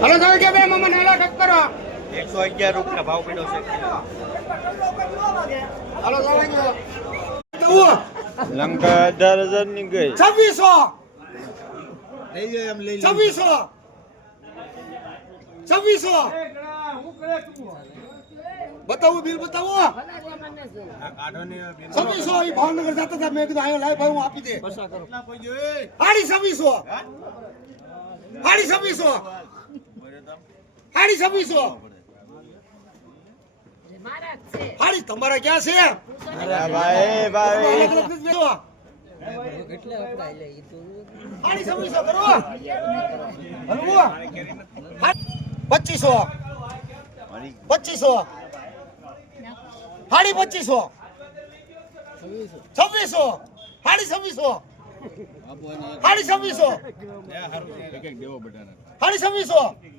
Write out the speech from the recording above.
hello તમે કે બે મમ્મી નાલા કટ કરો 111 રૂપિયા ભાવ પડ્યો છે હલો તમે કે લંકા 18000 ની ગઈ 2600 લઈ લો એમ લઈ લો 2600 બતાવો બિલ બતાવો 2600 એ ભાવનગર જતા હતા મેં કીધું અહીંયા લાઈ ભાઈ હું આપી દે હાડી 2600 હાડી તમારા ક્યાં છે ભાઈ ભાઈ હાડી 2600 કરો હલવો 2500 હાડી 2500 2600 હાડી 2600 હાડી 2600 હાડી 2600